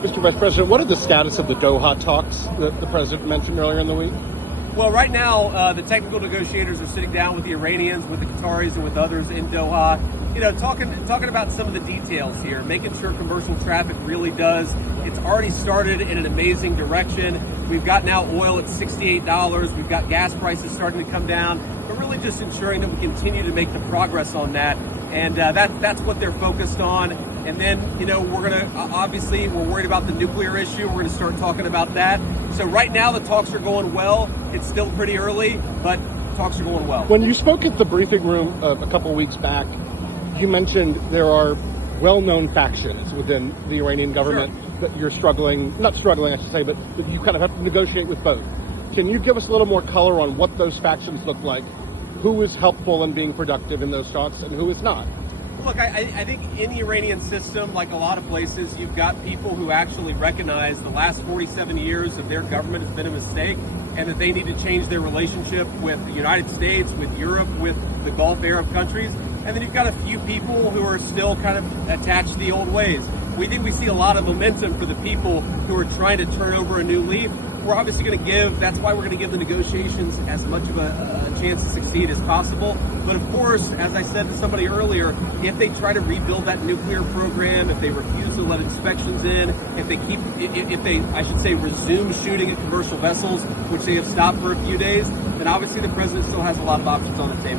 Mr. Vice President, what are the status of the Doha talks that the president mentioned earlier in the week? Well, right now, the technical negotiators are sitting down with the Iranians, with the Qataris, and with others in Doha. Talking about some of the details here, making sure commercial traffic really does. It's already started in an amazing direction. We've got now oil at $68. We've got gas prices starting to come down, but really just ensuring that we continue to make the progress on that. And that's what they're focused on. And then, we're going to, obviously, we're worried about the nuclear issue. We're going to start talking about that. So right now, the talks are going well. It's still pretty early, but talks are going well. When you spoke at the briefing room a couple weeks back, you mentioned there are well-known factions within the Iranian government that you're not struggling, I should say, but that you kind of have to negotiate with both. Can you give us a little more color on what those factions look like? Who is helpful in being productive in those talks and who is not? Look, I think in the Iranian system, like a lot of places, you've got people who actually recognize the last 47 years of their government has been a mistake and that they need to change their relationship with the United States, with Europe, with the Gulf Arab countries. And then you've got a few people who are still kind of attached to the old ways. We think we see a lot of momentum for the people who are trying to turn over a new leaf. We're obviously going to that's why we're going to give the negotiations as much of a chance to succeed as possible. But of course, as I said to somebody earlier, if they try to rebuild that nuclear program, if they refuse to let inspections in, if they resume shooting at commercial vessels, which they have stopped for a few days, then obviously the president still has a lot of options on the table.